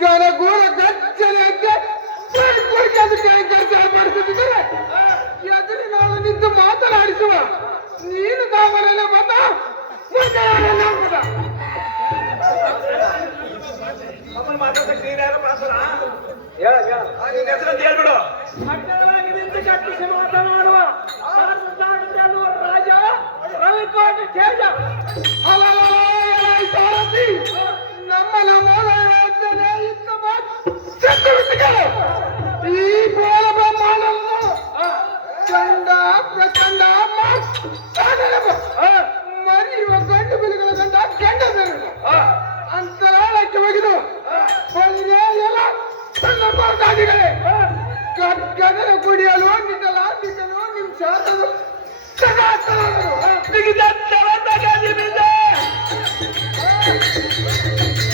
ಗನಗೂರ ಗಜ್ಜನೆಯಂತೆ ಮಾಡಿಸುತ್ತಿದ್ದರೆ ಎದುರು ನಾನು ನಿಂತು ಮಾತನಾಡಿಸುವ ನೀನು ಕಾವಲೆಲ್ಲ ಬಂದ ಮುಂದೆ ಹೇಳ್ಬಿಡು. ನಿಂತು ಕಟ್ಟಿಸಿ ಮಾತನಾಡುವ ರಾಜ ರವಿಕೋಟೆ ತೇಜ ನಮ್ಮ ನಮೋದನೆ ಈ ಬೋಲ ಬ್ರಹ್ಮಾಂಡವನ್ನು ಚಂಡ ಪ್ರಚಂಡ ಮರಿಯುವ ಗಂಡು ಬಿಲಿಗಳ ಗಂಡ ಗಂಡ ಬೆರಳು ಅಂತರಾಳಕ್ಕೆ ಒಗೆದು ಎಲ್ಲ ಸಣ್ಣ ಕೋರ್ಟಾದಿಗಳೇ ಗದರ ಕುಡಿಯಲು ನಿನ್ನಲಾಂಬಿಕನು ನಿಮ್ಮ ಶಾಸನ ಸದಾಸ್ತನಾದರು